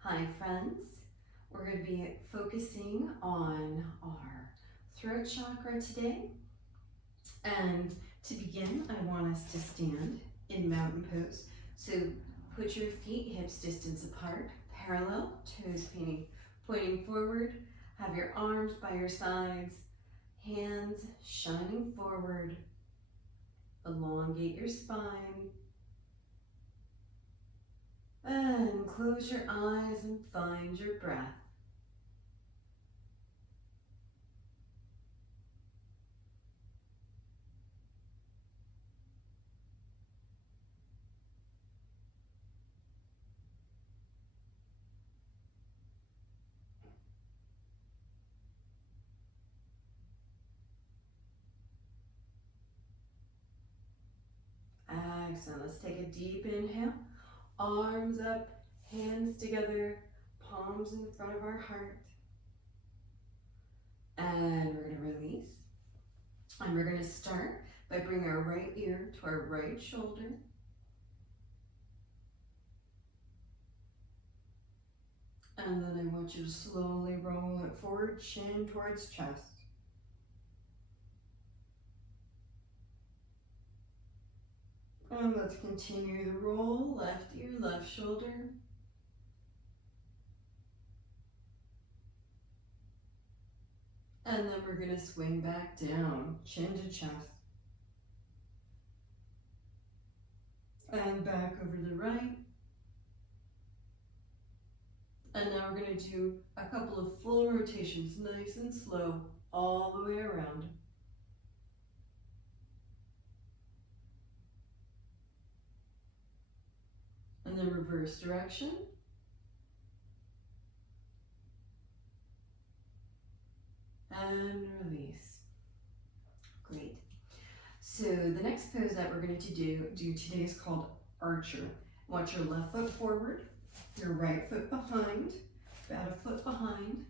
Hi friends, we're going to be focusing on our throat chakra today. And to begin, I want us to stand in mountain pose. So put your feet hips distance apart, parallel, toes pointing forward. Have your arms by your sides, hands shining forward. Elongate your spine. And close your eyes and find your breath. Excellent. Let's take a deep inhale. Arms up, hands together, palms in front of our heart. And we're going to release. And we're going to start by bringing our right ear to our right shoulder. And then I want you to slowly roll it forward, chin towards chest. And let's continue the roll, left ear, left shoulder. And then we're going to swing back down, chin to chest. And back over to the right. And now we're going to do a couple of full rotations, nice and slow, all the way around. And then reverse direction. And release. Great. So the next pose that we're going to do today is called Archer. Want your left foot forward, your right foot behind, about a foot behind.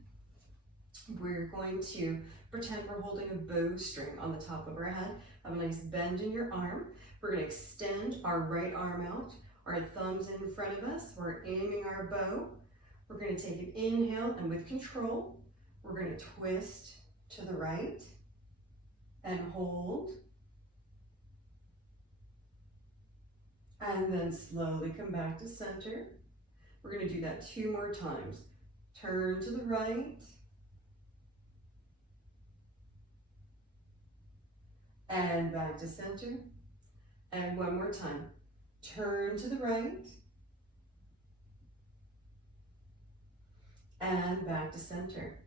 We're going to pretend we're holding a bowstring on the top of our head. Have a nice bend in your arm. We're going to extend our right arm out, our thumbs in front of us. We're aiming our bow. We're going to take an inhale, and with control, we're going to twist to the right and hold. And then slowly come back to center. We're going to do that 2 more times. Turn to the right. And back to center. And 1 more time. Turn to the right. And back to center.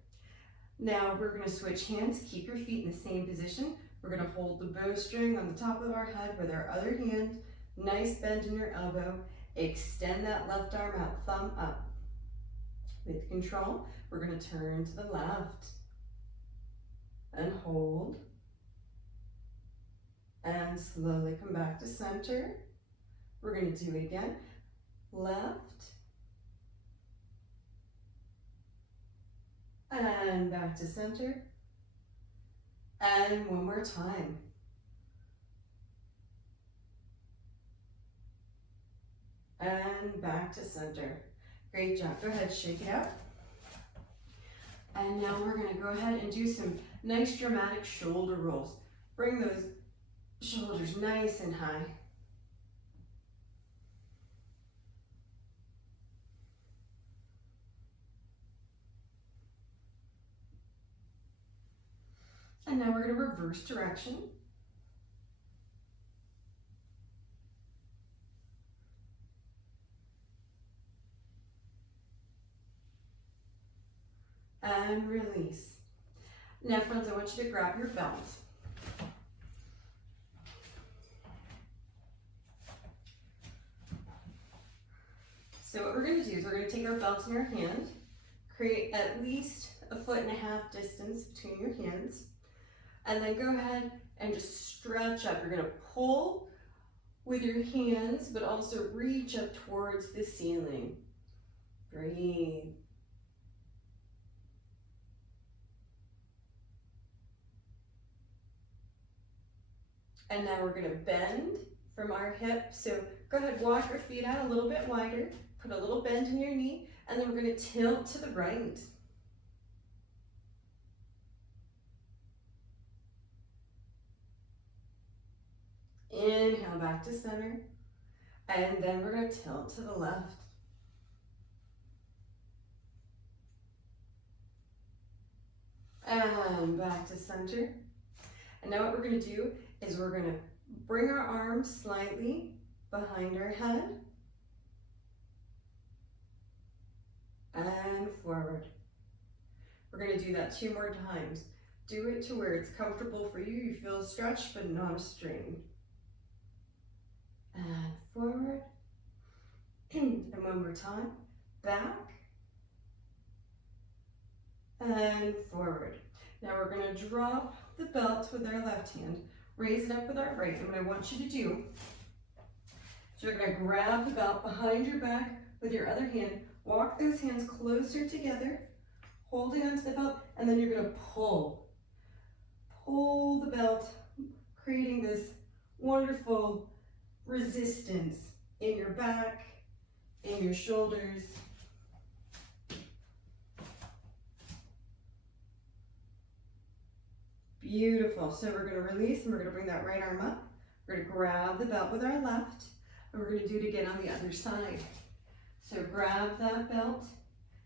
Now we're going to switch hands. Keep your feet in the same position. We're going to hold the bowstring on the top of our head with our other hand. Nice bend in your elbow. Extend that left arm out, thumb up. With control, we're going to turn to the left and hold. And slowly come back to center. We're going to do it again. Left. And back to center. And 1 more time. And back to center. Great job. Go ahead, shake it out. And now we're going to go ahead and do some nice dramatic shoulder rolls. Bring those shoulders nice and high. And now we're going to reverse direction. And release. Now friends, I want you to grab your belt. So what we're going to do is we're going to take our belts in our hand, create at least 1.5 foot distance between your hands, And then go ahead and just stretch up. You're gonna pull with your hands, but also reach up towards the ceiling. Breathe. And now we're gonna bend from our hip. So go ahead, walk your feet out a little bit wider, put a little bend in your knee, and then we're gonna tilt to the right. Inhale back to center, and then we're gonna tilt to the left. And back to center. And now what we're gonna do is we're gonna bring our arms slightly behind our head and forward. We're gonna do that 2 more times. Do it to where it's comfortable for you. You feel a stretch, but not a strain. And forward. And one more time. Back. And forward. Now we're gonna drop the belt with our left hand. Raise it up with our right. And what I want you to do is you're gonna grab the belt behind your back with your other hand. Walk those hands closer together, holding onto the belt, and then you're gonna pull. Pull the belt, creating this wonderful resistance in your back, in your shoulders. Beautiful. So we're going to release and we're going to bring that right arm up. We're going to grab the belt with our left, and we're going to do it again on the other side. So grab that belt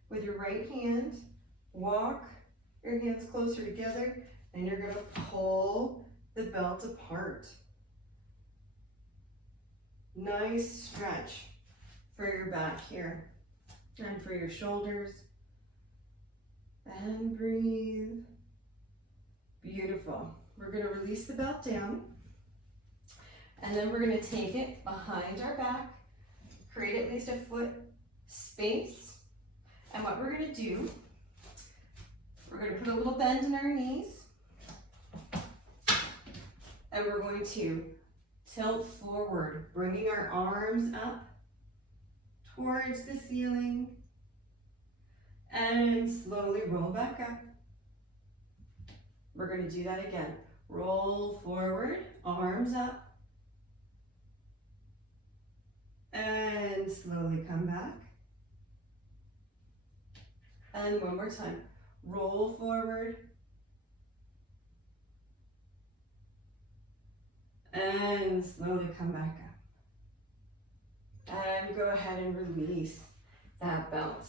with your right hand, walk your hands closer together, and you're going to pull the belt apart. Nice stretch for your back here and for your shoulders. And breathe. Beautiful. We're going to release the belt down, and then we're going to take it behind our back, create at least a foot space. And what we're going to do, we're going to put a little bend in our knees, and we're going to tilt forward, bringing our arms up towards the ceiling, and slowly roll back up. We're going to do that again. Roll forward, arms up, and slowly come back. And one more time. Roll forward, and slowly come back up. And go ahead and release that belt.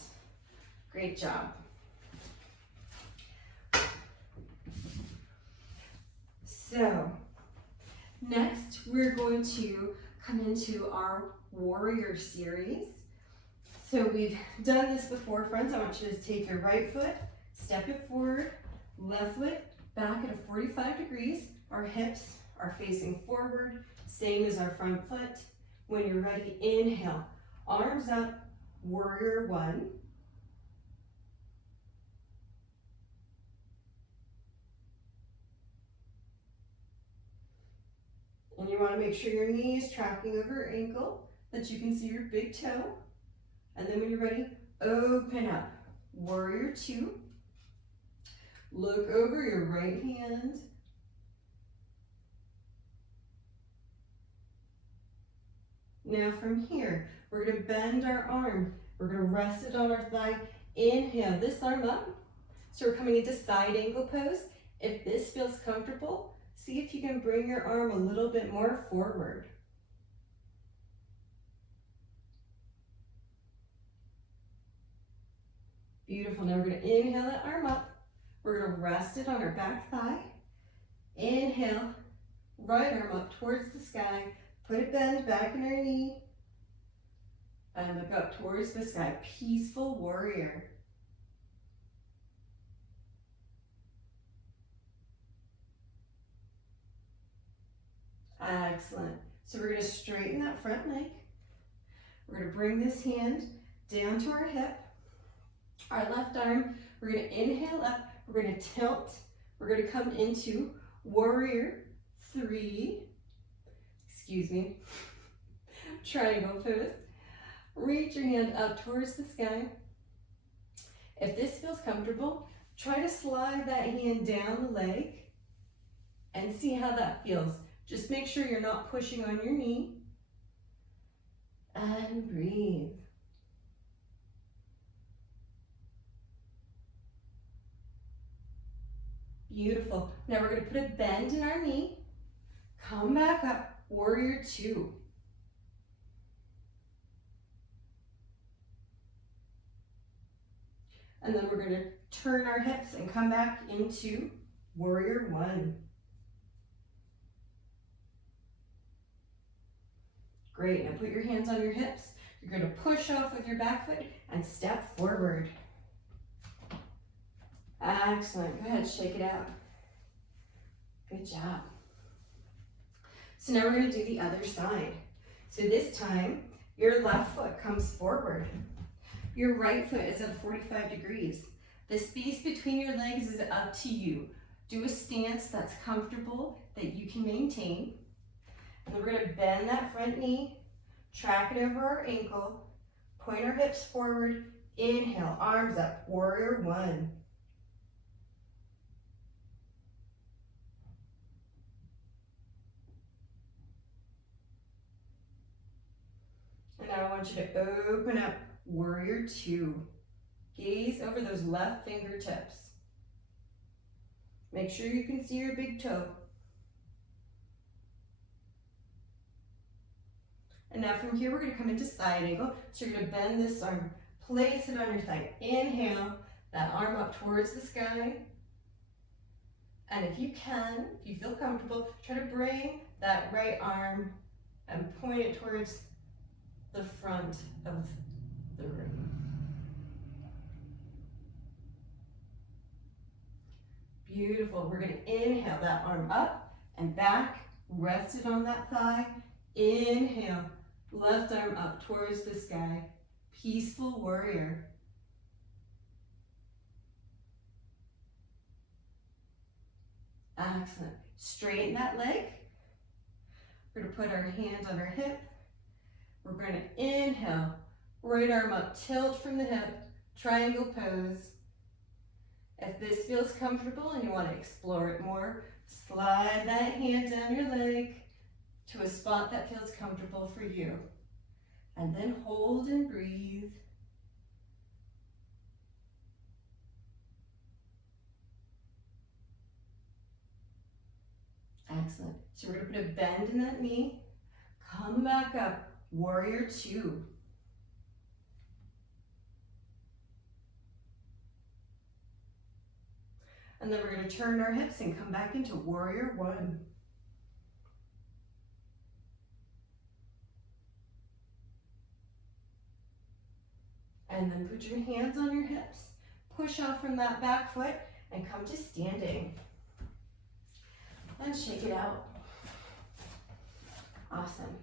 Great job. So, next we're going to come into our warrior series. So we've done this before, friends. I want you to take your right foot, step it forward, left foot back at a 45 degrees. Our hips are facing forward, same as our front foot. When you're ready, inhale, arms up, warrior one. And you want to make sure your knee is tracking over your ankle, that you can see your big toe. And then when you're ready, open up. Warrior two. Look over your right hand. Now from here, we're going to bend our arm. We're going to rest it on our thigh. Inhale this arm up. So we're coming into side angle pose. If this feels comfortable, see if you can bring your arm a little bit more forward. Beautiful. Now we're going to inhale that arm up. We're going to rest it on our back thigh. Inhale, right arm up towards the sky. Put it bend back in our knee. And look up towards the sky. Peaceful warrior. Excellent. So we're going to straighten that front leg. We're going to bring this hand down to our hip. Our left arm, we're going to inhale up. We're going to tilt. We're going to come into Warrior 3. Excuse me. Triangle pose. Reach your hand up towards the sky. If this feels comfortable, try to slide that hand down the leg and see how that feels. Just make sure you're not pushing on your knee. And breathe. Beautiful. Now we're going to put a bend in our knee. Come back up. Warrior 2. And then we're going to turn our hips and come back into Warrior 1. Great. Now put your hands on your hips. You're going to push off with your back foot and step forward. Excellent. Go ahead, shake it out. Good job. So now we're going to do the other side. So this time, your left foot comes forward. Your right foot is at 45 degrees. The space between your legs is up to you. Do a stance that's comfortable, that you can maintain. And then we're going to bend that front knee, track it over our ankle, point our hips forward, inhale, arms up, Warrior 1. And now I want you to open up, Warrior 2. Gaze over those left fingertips. Make sure you can see your big toe. And now from here, we're going to come into side angle. So you're going to bend this arm, place it on your thigh. Inhale, that arm up towards the sky. And if you can, if you feel comfortable, try to bring that right arm and point it towards the front of the room. Beautiful. We're going to inhale that arm up and back, rest it on that thigh. Inhale, left arm up towards the sky. Peaceful warrior. Excellent. Straighten that leg. We're going to put our hand on our hip. We're going to inhale, right arm up, tilt from the hip, triangle pose. If this feels comfortable and you want to explore it more, slide that hand down your leg to a spot that feels comfortable for you. And then hold and breathe. Excellent. So we're going to put a bend in that knee. Come back up, Warrior 2. And then we're going to turn our hips and come back into Warrior 1. And then put your hands on your hips, push off from that back foot, and come to standing. And shake it out. Awesome.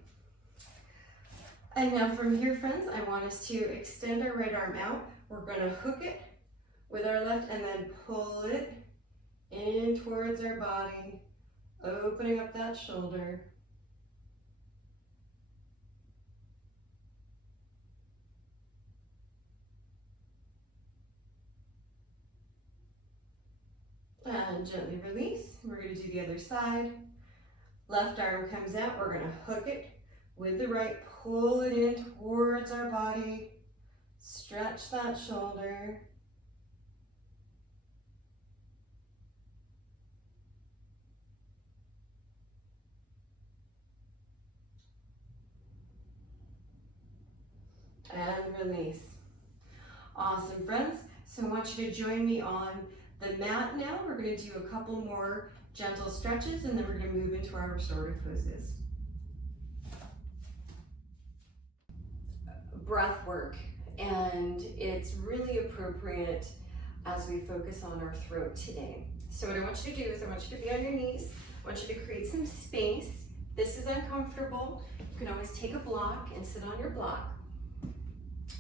And now from here, friends, I want us to extend our right arm out. We're going to hook it with our left and then pull it in towards our body, opening up that shoulder. And gently release. We're going to do the other side. Left arm comes out. We're going to hook it with the right, pull it in towards our body, stretch that shoulder. And release. Awesome, friends. So I want you to join me on the mat now. We're going to do a couple more gentle stretches and then we're going to move into our restorative poses. Breath work, and it's really appropriate as we focus on our throat today. So what I want you to do is I want you to be on your knees. I want you to create some space. This is uncomfortable. You can always take a block and sit on your block.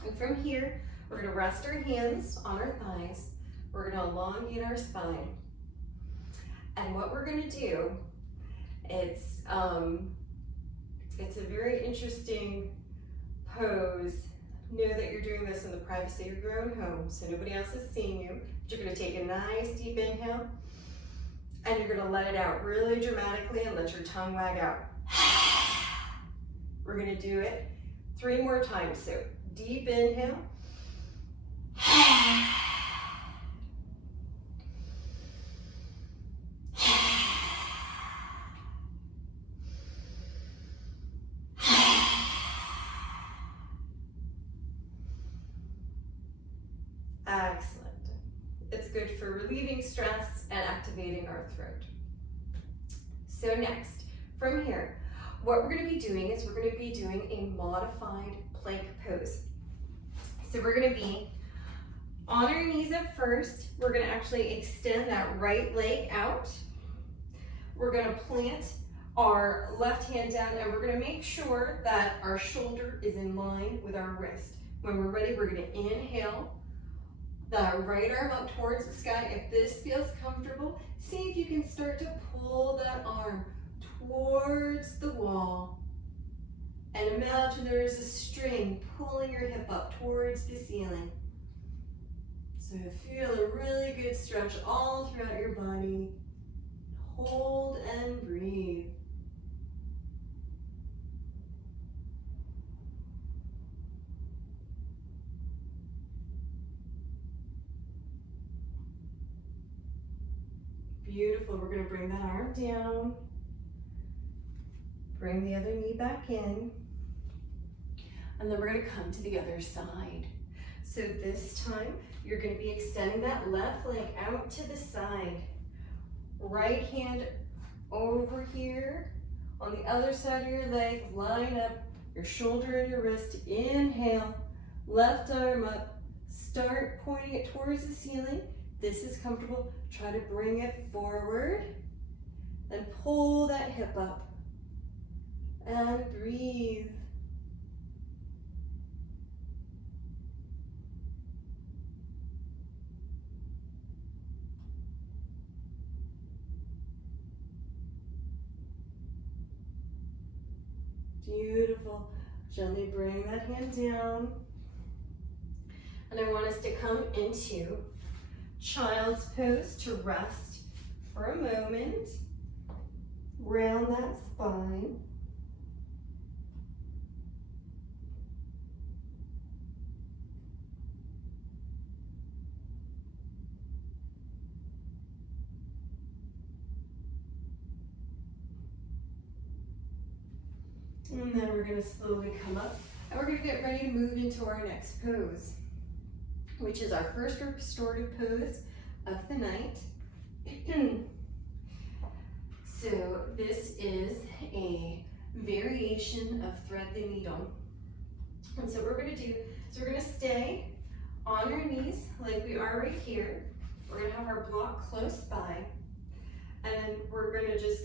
And from here, we're going to rest our hands on our thighs. We're going to elongate our spine. And what we're going to do, it's a very interesting pose. Know that you're doing this in the privacy of your own home, so nobody else is seeing you. But you're going to take a nice deep inhale, and you're going to let it out really dramatically and let your tongue wag out. We're going to do it 3 more times. So deep inhale. Excellent. It's good for relieving stress and activating our throat. So next, from here, what we're going to be doing is we're going to be doing a modified plank pose. So we're going to be on our knees at first. We're going to actually extend that right leg out. We're going to plant our left hand down, and we're going to make sure that our shoulder is in line with our wrist. When we're ready, we're going to inhale the right arm up towards the sky. If this feels comfortable, see if you can start to pull that arm towards the wall. And imagine there is a string pulling your hip up towards the ceiling. So feel a really good stretch all throughout your body. Hold and breathe. Beautiful. We're going to bring that arm down. Bring the other knee back in. And then we're going to come to the other side. So this time, you're going to be extending that left leg out to the side. Right hand over here. On the other side of your leg, line up your shoulder and your wrist. Inhale. Left arm up. Start pointing it towards the ceiling. This is comfortable. Try to bring it forward. And pull that hip up. And breathe. Beautiful. Gently bring that hand down. And I want us to come into child's pose to rest for a moment. Round that spine. And then we're going to slowly come up, and we're going to get ready to move into our next pose, which is our first restorative pose of the night. So this is a variation of thread the needle. And so what we're going to do is we're going to stay on our knees like we are right here. We're going to have our block close by, and then we're going to just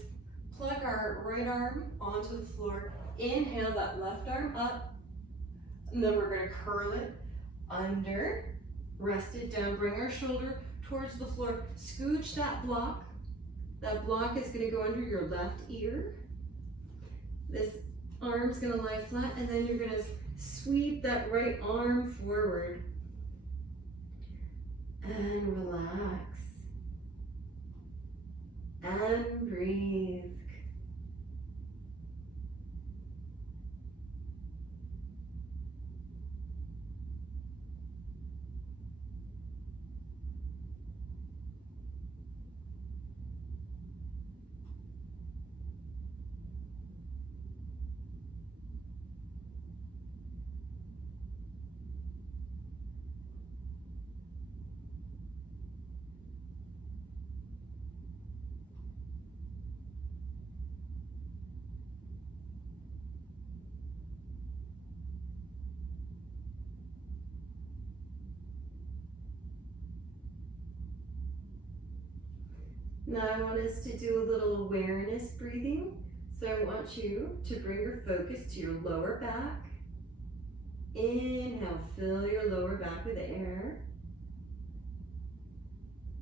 plug our right arm onto the floor. Inhale that left arm up, and then we're going to curl it under, rest it down, bring our shoulder towards the floor, scooch that block. That block is going to go under your left ear. This arm's going to lie flat, and then you're going to sweep that right arm forward. And relax. And breathe. Now I want us to do a little awareness breathing. So I want you to bring your focus to your lower back. Inhale, fill your lower back with air.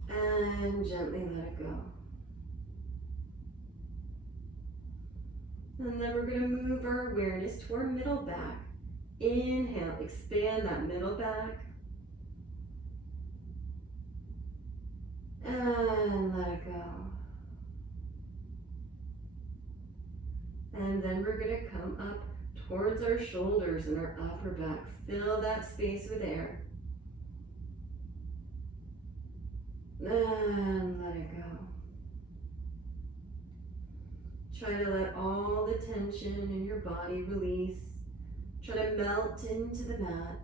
And gently let it go. And then we're going to move our awareness to our middle back. Inhale, expand that middle back. And let it go. And then we're going to come up towards our shoulders and our upper back. Fill that space with air. And let it go. Try to let all the tension in your body release. Try to melt into the mat.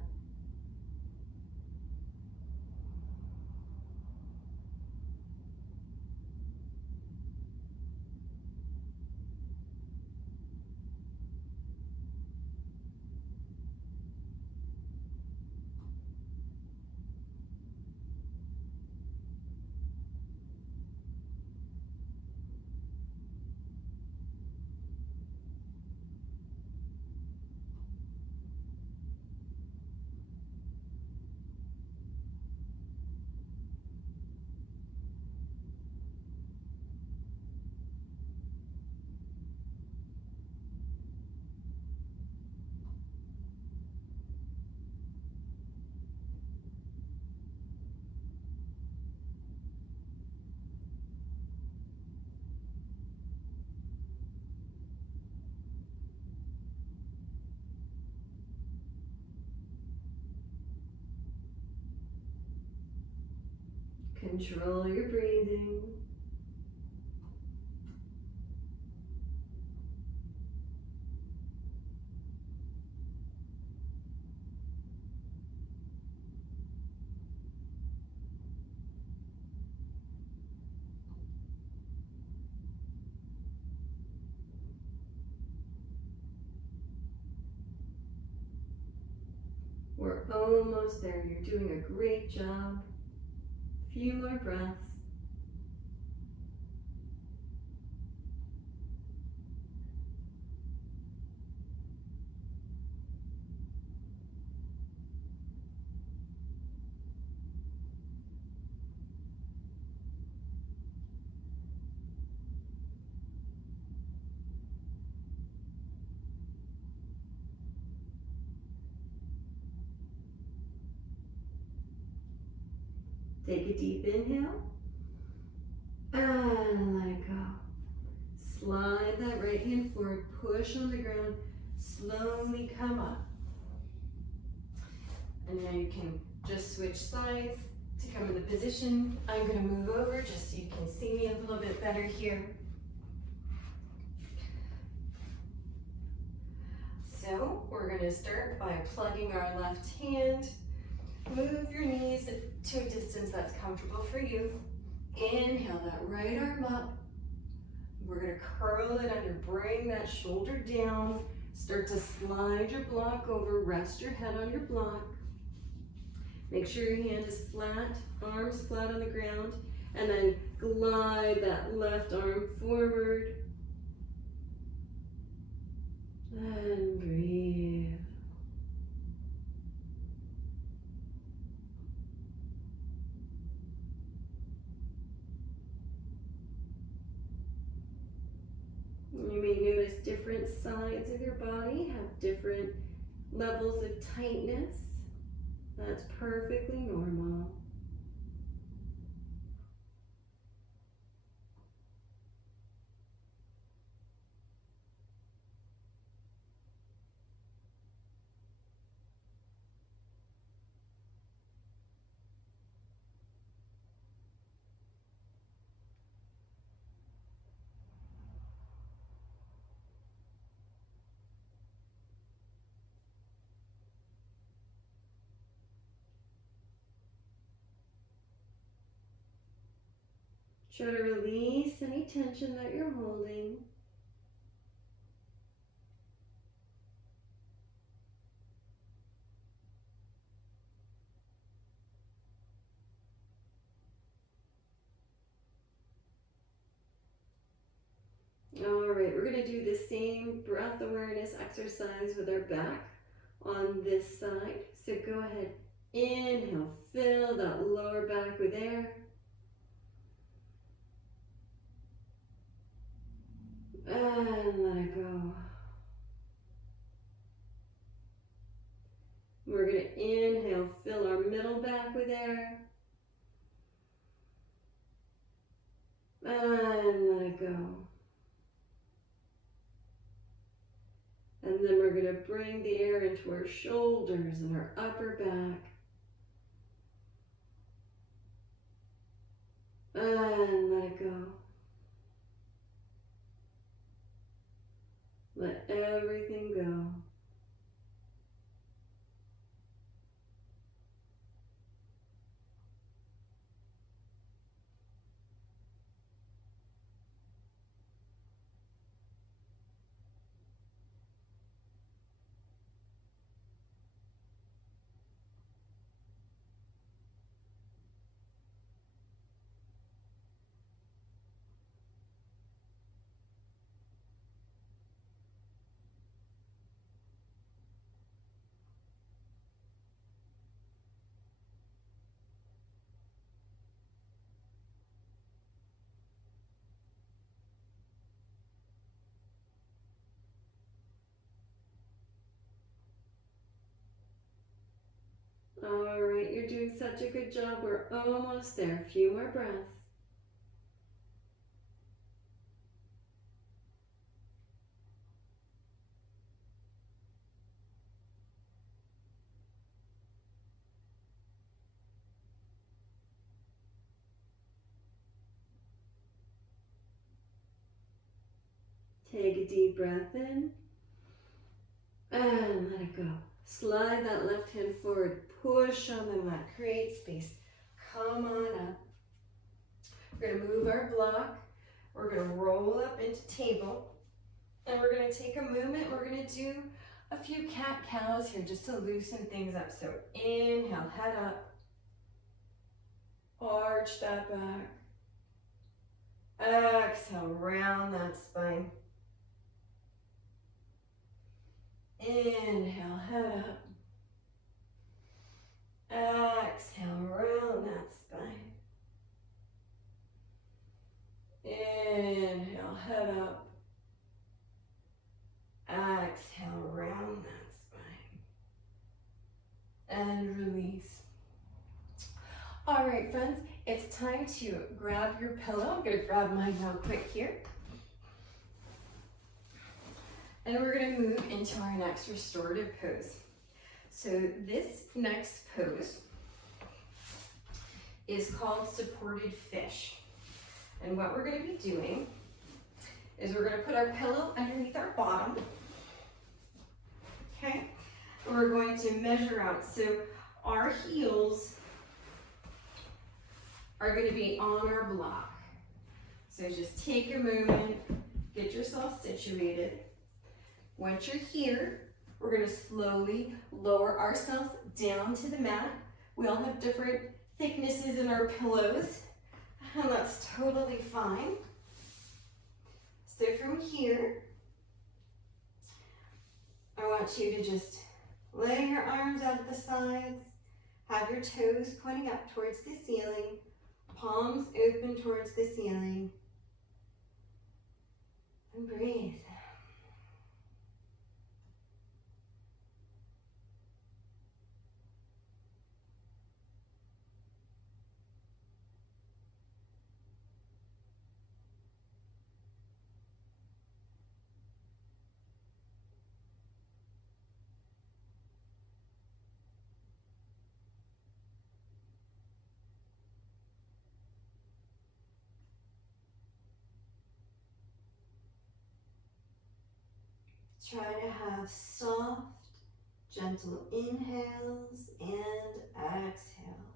Control your breathing. We're almost there. You're doing a great job. Few more breaths. Take a deep inhale. And let it go. Slide that right hand forward, push on the ground, slowly come up. And now you can just switch sides to come in the position. I'm going to move over just so you can see me a little bit better here. So we're going to start by plugging our left hand. Move your knees to a distance that's comfortable for you. Inhale that right arm up. We're going to curl it under, bring that shoulder down. Start to slide your block over, rest your head on your block. Make sure your hand is flat, arms flat on the ground, and then glide that left arm forward. And breathe. You may notice different sides of your body have different levels of tightness. That's perfectly normal. Try to release any tension that you're holding. All right, we're going to do the same breath awareness exercise with our back on this side. So go ahead, inhale, fill that lower back with air. And let it go. We're going to inhale, fill our middle back with air. And let it go. And then we're going to bring the air into our shoulders and our upper back. And let it go. Let everything go. All right, you're doing such a good job. We're almost there. A few more breaths. Take a deep breath in and let it go. Slide that left hand forward, push on the mat, create space. Come on up. We're going to move our block. We're going to roll up into table. And we're going to take a moment. We're going to do a few cat-cows here just to loosen things up. So inhale, head up. Arch that back. Exhale, round that spine. Inhale, head up. Exhale, round that spine. Inhale, head up. Exhale, round that spine. And release. All right, friends, it's time to grab your pillow. I'm going to grab mine real quick here. And we're going to move into our next restorative pose. So this next pose is called supported fish. And what we're going to be doing is we're going to put our pillow underneath our bottom. Okay? And we're going to measure out. So our heels are going to be on our block. So just take a moment, get yourself situated. Once you're here, we're going to slowly lower ourselves down to the mat. We all have different thicknesses in our pillows, and that's totally fine. So from here, I want you to just lay your arms out at the sides, have your toes pointing up towards the ceiling, palms open towards the ceiling, and breathe. Try to have soft, gentle inhales and exhales.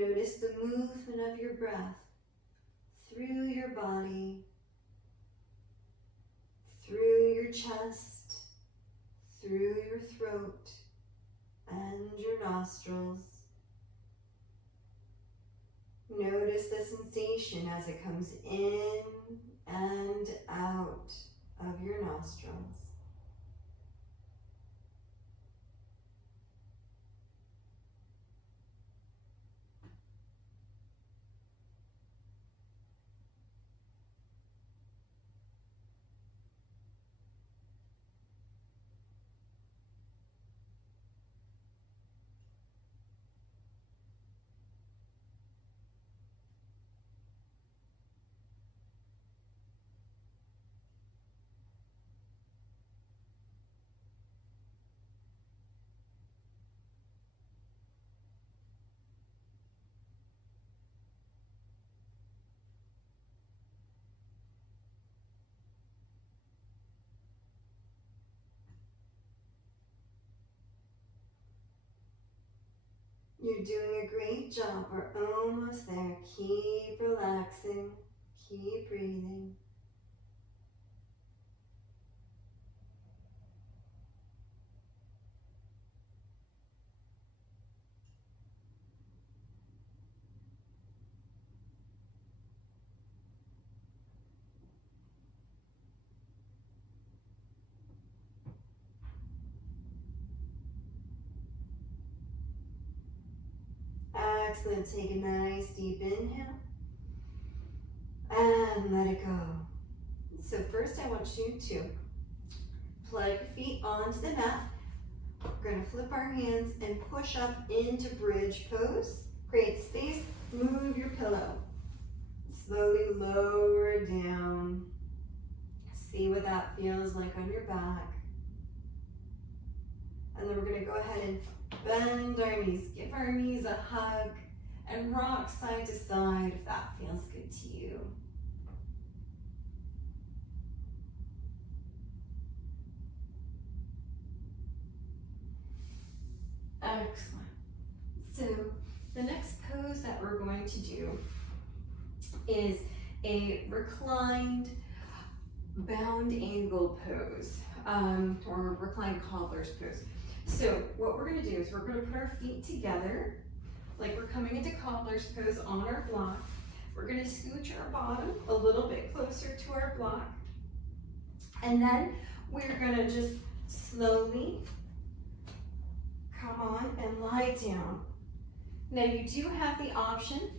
Notice the movement of your breath through your body, through your chest, through your throat and your nostrils. Notice the sensation as it comes in and out of your nostrils. You're doing a great job. We're almost there. Keep relaxing. Keep breathing. Excellent. Take a nice deep inhale and let it go. So first I want you to plug your feet onto the mat. We're going to flip our hands and push up into bridge pose. Create space. Move your pillow. Slowly lower it down. See what that feels like on your back. And then we're going to go ahead and bend our knees. Give our knees a hug and rock side to side if that feels good to you. Excellent. So the next pose that we're going to do is a reclined bound angle pose, or reclined cobbler's pose. So what we're going to do is we're going to put our feet together like we're coming into cobbler's pose on our block. We're going to scooch our bottom a little bit closer to our block, and then we're going to just slowly come on and lie down. Now you do have the option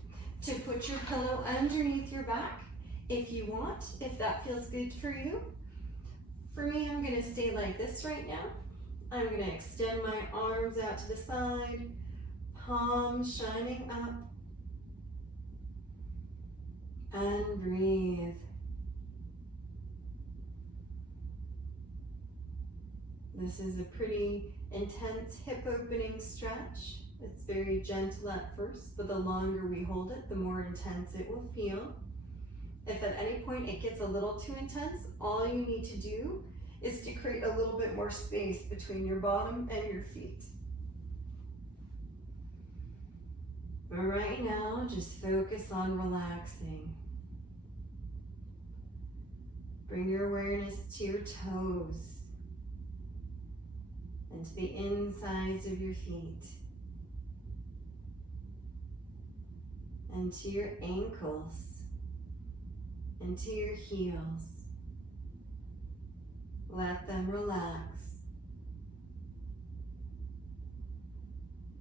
to put your pillow underneath your back if you want, if that feels good for you. For me, I'm going to stay like this right now. I'm going to extend my arms out to the side, palms shining up, and breathe. This is a pretty intense hip opening stretch. It's very gentle at first, but the longer we hold it, the more intense it will feel. If at any point it gets a little too intense, all you need to do is to create a little bit more space between your bottom and your feet. But right now, just focus on relaxing. Bring your awareness to your toes and to the insides of your feet and to your ankles and to your heels. Let them relax.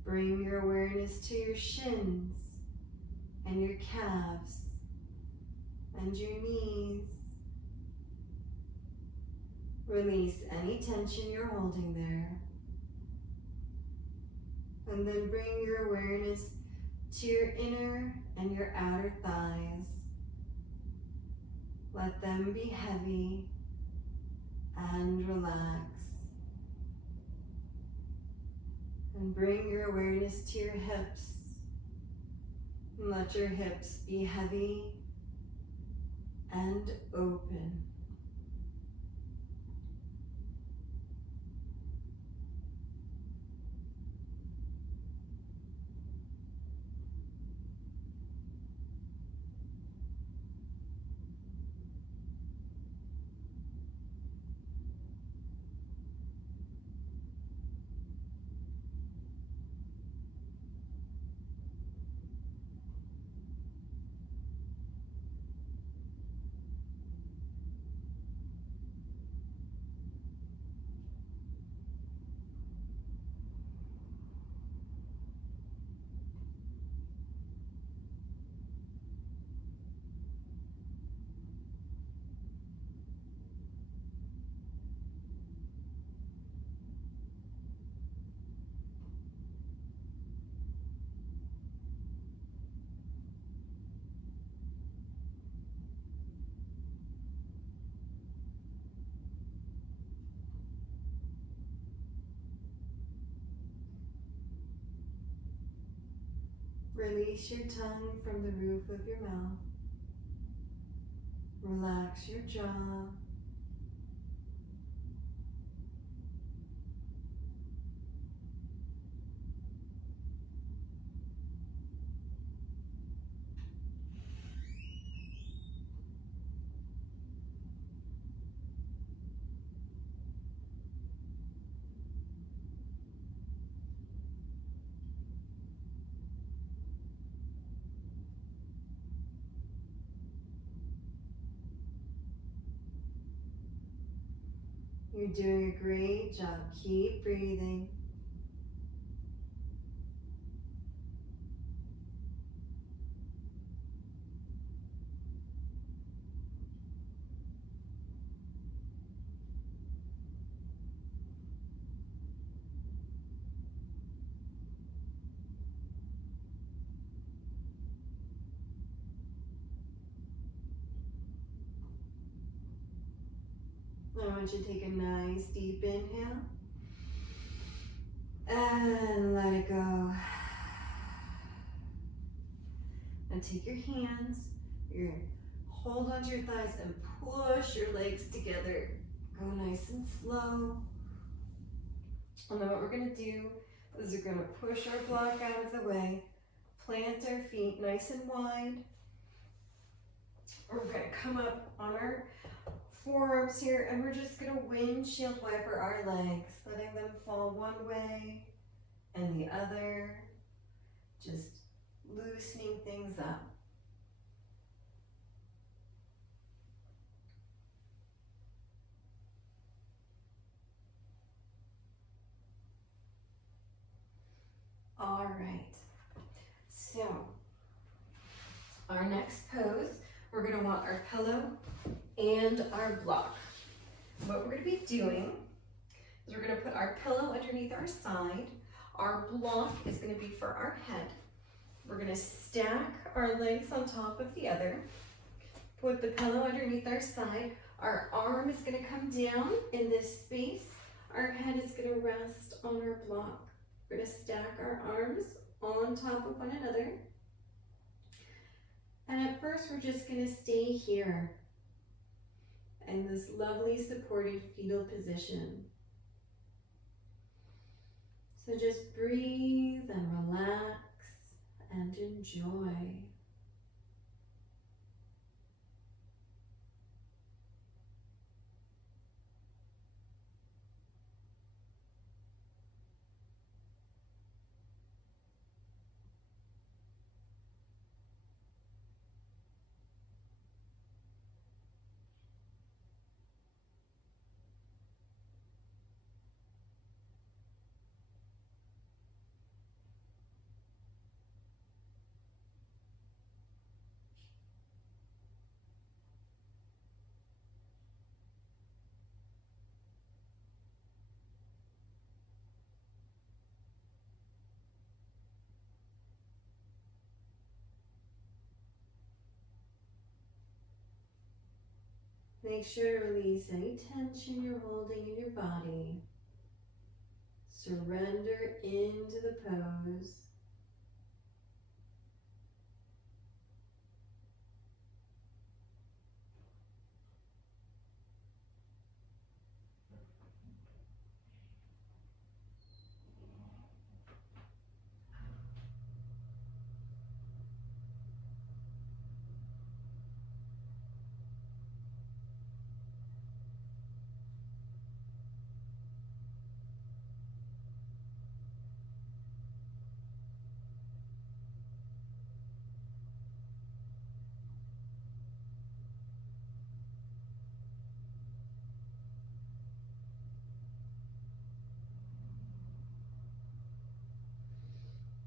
Bring your awareness to your shins and your calves and your knees. Release any tension you're holding there. And then bring your awareness to your inner and your outer thighs. Let them be heavy and relax. And bring your awareness to your hips. And let your hips be heavy and open. Release your tongue from the roof of your mouth. Relax your jaw. You're doing a great job. Keep breathing. I want you to take a nice deep inhale and let it go. Now take your hands, hold onto your thighs and push your legs together. Go nice and slow. And then what we're going to do is we're going to push our block out of the way, plant our feet nice and wide. We're going to come up on our forearms here, and we're just going to windshield wiper our legs, letting them fall one way and the other, just loosening things up. All right, so our next pose, we're going to want our pillow and our block. What we're going to be doing is we're going to put our pillow underneath our side. Our block is going to be for our head. We're going to stack our legs on top of the other. Put the pillow underneath our side. Our arm is going to come down in this space. Our head is going to rest on our block. We're going to stack our arms on top of one another. And at first, we're just going to stay here in this lovely supported fetal position. So just breathe and relax and enjoy. Make sure to release any tension you're holding in your body. Surrender into the pose.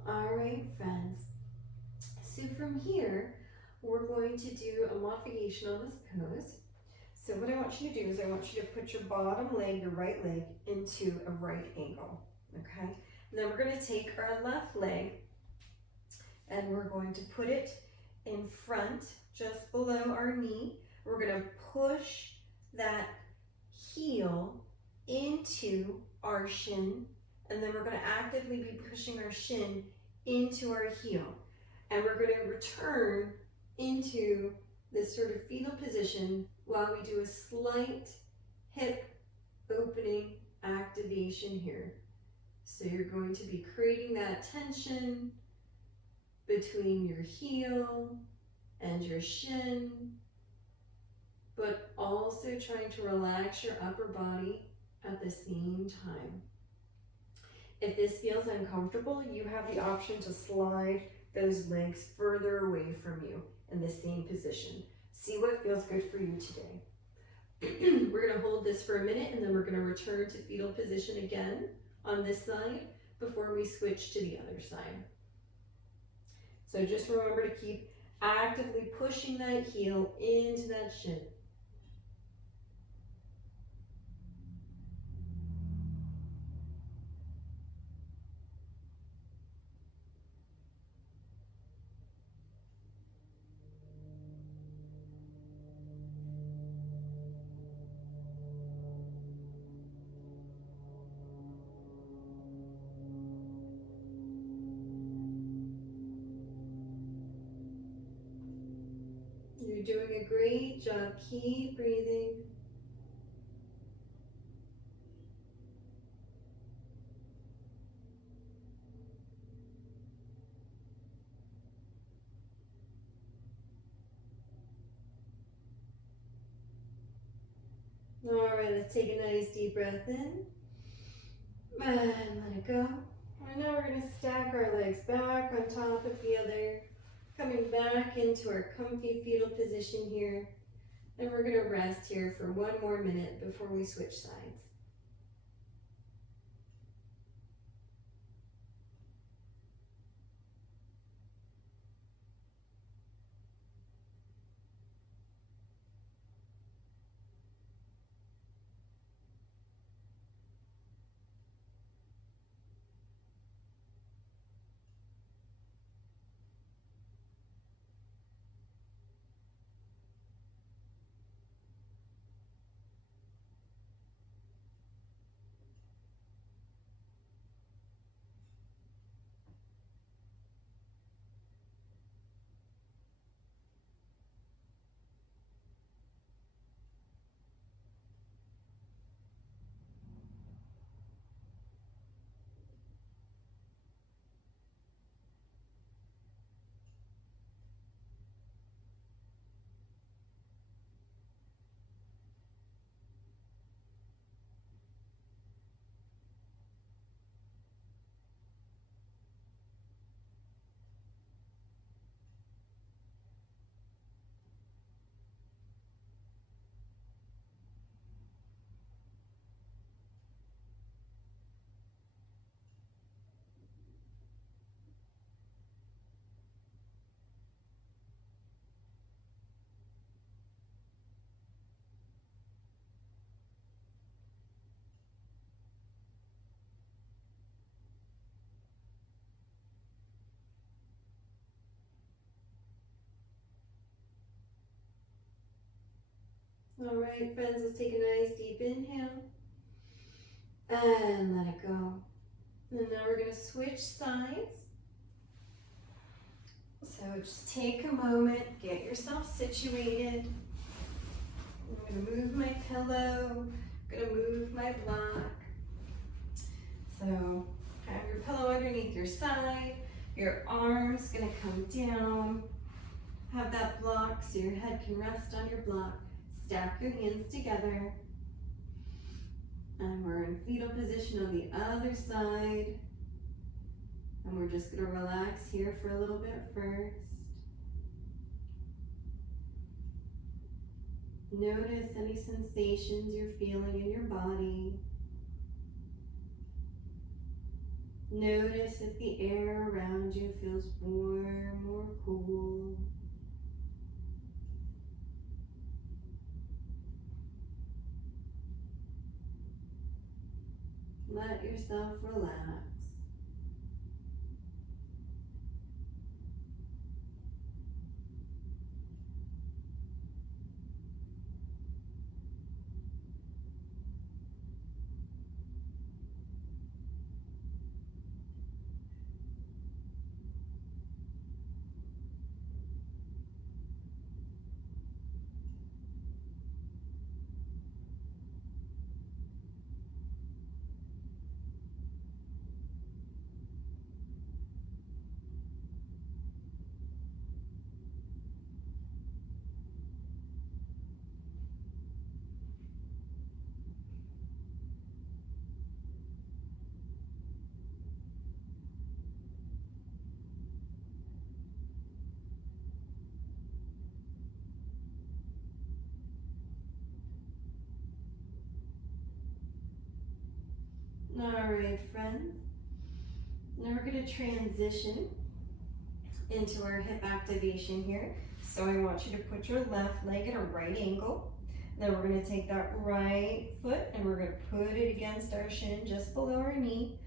All right, friends. So from here, we're going to do a modification on this pose. So what I want you to do is I want you to put your bottom leg, your right leg, into a right angle, okay? And then we're going to take our left leg and we're going to put it in front, just below our knee. We're going to push that heel into our shin, and then we're going to actively be pushing our shin into our heel. And we're going to return into this sort of fetal position while we do a slight hip opening activation here. So you're going to be creating that tension between your heel and your shin, but also trying to relax your upper body at the same time. If this feels uncomfortable, you have the option to slide those legs further away from you in the same position. See what feels good for you today. We're going to hold this for a minute, and then we're going to return to fetal position again on this side before we switch to the other side. So just remember to keep actively pushing that heel into that shin. You're doing a great job. Keep breathing. All right, let's take a nice deep breath in and let it go. And now we're going to stack our legs back on top of the other, coming back into our comfy fetal position here. And we're going to rest here for one more minute before we switch sides. All right, friends, let's take a nice deep inhale and let it go. And now we're going to switch sides. So just take a moment, get yourself situated. I'm going to move my pillow, I'm going to move my block. So have your pillow underneath your side, your arms going to come down. Have that block so your head can rest on your block. Stack your hands together. And we're in fetal position on the other side. And we're just going to relax here for a little bit first. Notice any sensations you're feeling in your body. Notice if the air around you feels warm or cool. Let yourself relax. All right, friends. Now we're going to transition into our hip activation here. So I want you to put your left leg at a right angle. Then we're going to take that right foot and we're going to put it against our shin just below our knee.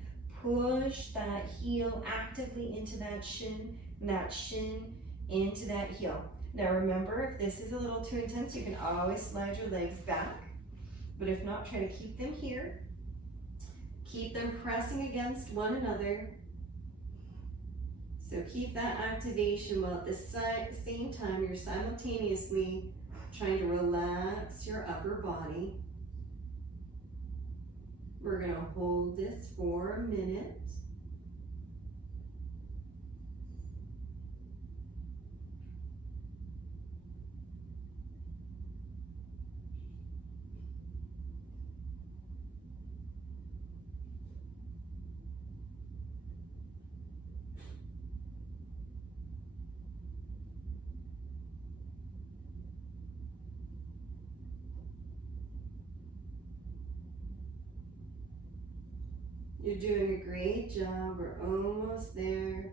Push that heel actively into that shin and that shin into that heel. Now remember, if this is a little too intense, you can always slide your legs back. But if not, try to keep them here. Keep them pressing against one another. So keep that activation while at the same time you're simultaneously trying to relax your upper body. We're going to hold this for a minute. You're doing a great job. We're almost there.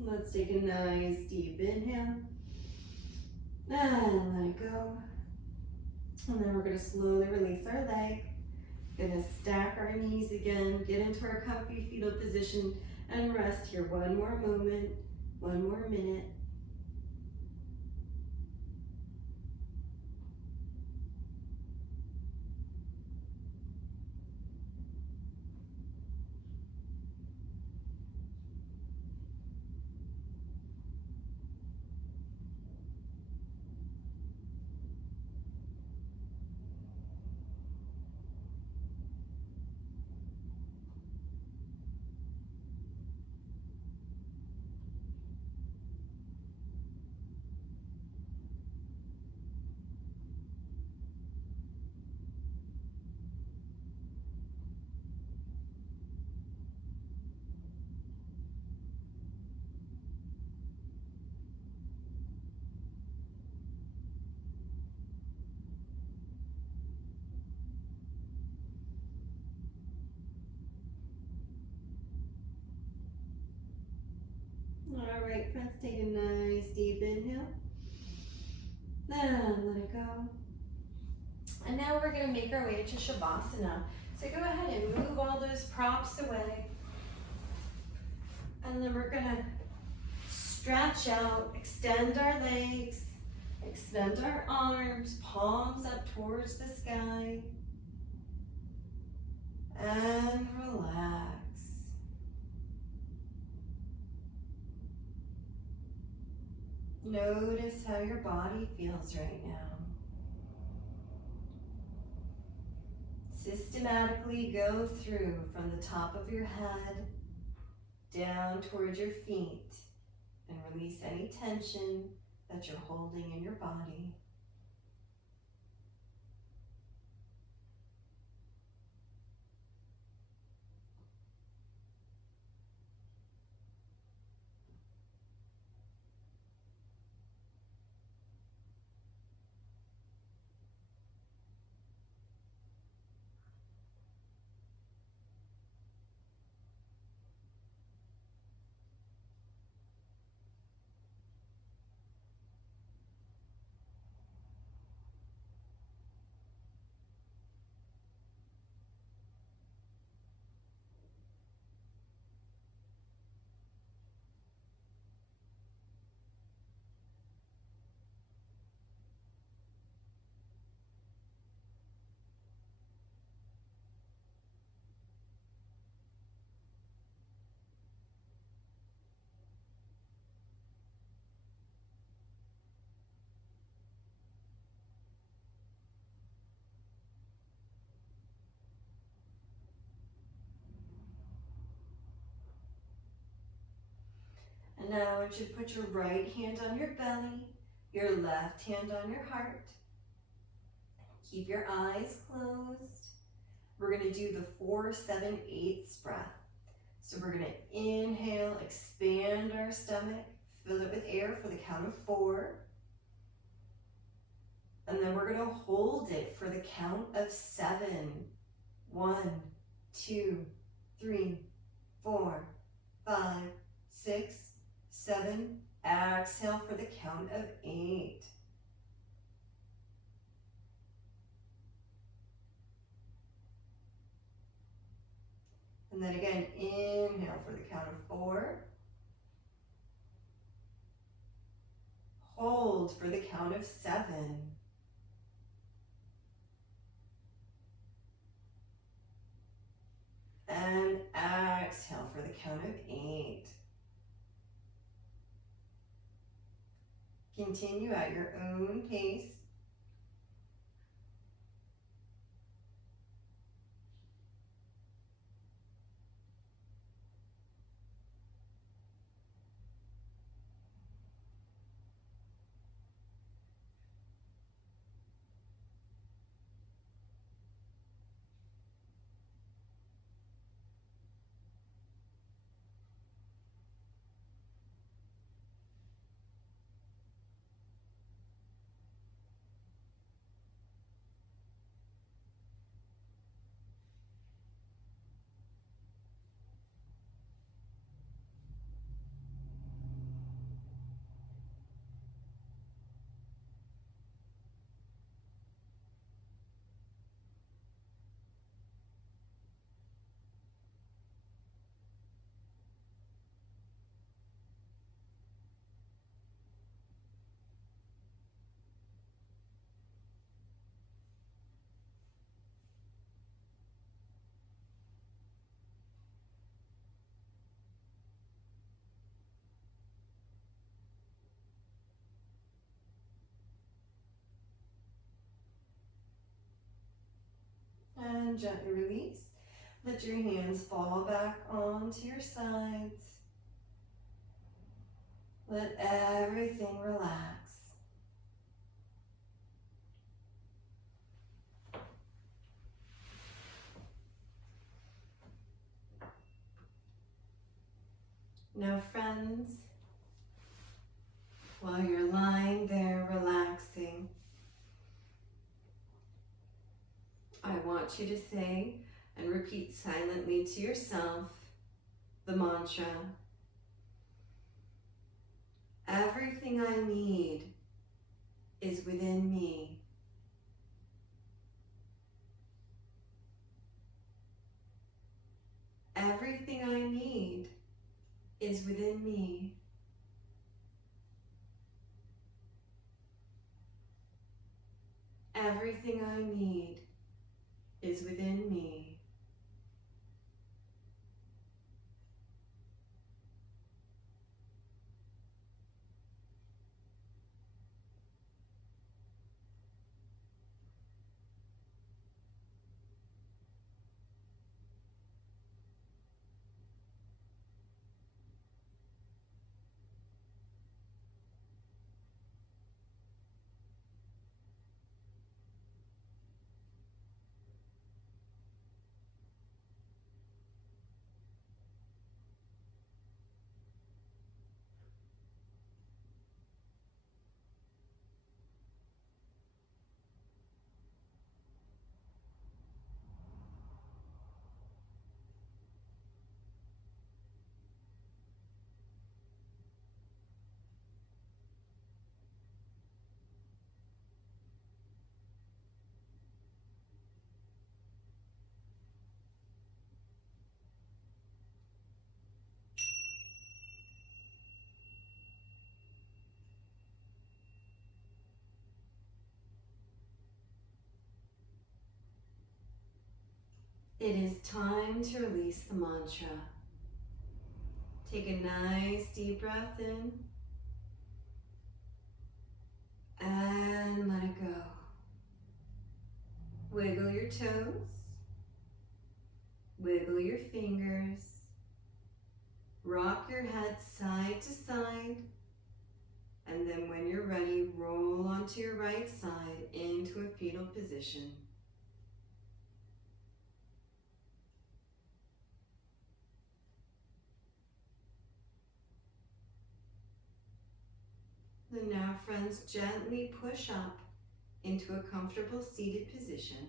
Let's take a nice deep inhale. And let it go. And then we're going to slowly release our leg. Gonna stack our knees again, get into our comfy fetal position and rest here. One more moment, one more minute. All right, friends, take a nice deep inhale. Then let it go. And now we're gonna make our way to Shavasana. So go ahead and move all those props away. And then we're gonna stretch out, extend our legs, extend our arms, palms up towards the sky. And relax. Notice how your body feels right now. Systematically go through from the top of your head down towards your feet and release any tension that you're holding in your body. And now I want you to put your right hand on your belly, your left hand on your heart. Keep your eyes closed. We're going to do the 4-7-8 breath. So we're going to inhale, expand our stomach, fill it with air for the count of 4. And then we're going to hold it for the count of 7. 1, 2, 3, 4, 5, 6, 7. Exhale for the count of 8. And then again, inhale for the count of 4. Hold for the count of 7. And exhale for the count of 8. Continue at your own pace. And gently release. Let your hands fall back onto your sides. Let everything relax. Now, friends, while you're lying there relaxing, I want you to say and repeat silently to yourself the mantra, everything I need is within me. Everything I need is within me. Everything I need is within me. It is time to release the mantra. Take a nice deep breath in and let it go. Wiggle your toes, wiggle your fingers, rock your head side to side, and then when you're ready, roll onto your right side into a fetal position. And now, friends, gently push up into a comfortable seated position.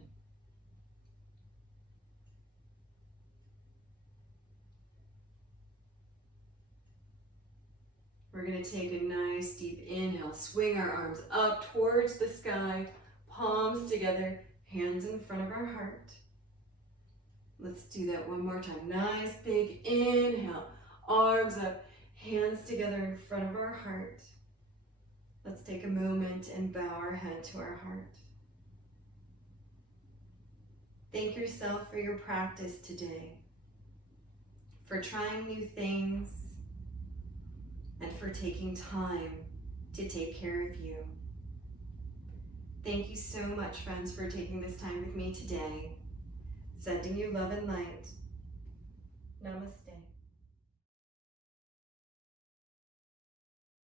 We're going to take a nice deep inhale, swing our arms up towards the sky, palms together, hands in front of our heart. Let's do that one more time. Nice big inhale, arms up, hands together in front of our heart. Let's take a moment and bow our head to our heart. Thank yourself for your practice today, for trying new things, and for taking time to take care of you. Thank you so much, friends, for taking this time with me today. Sending you love and light. Namaste.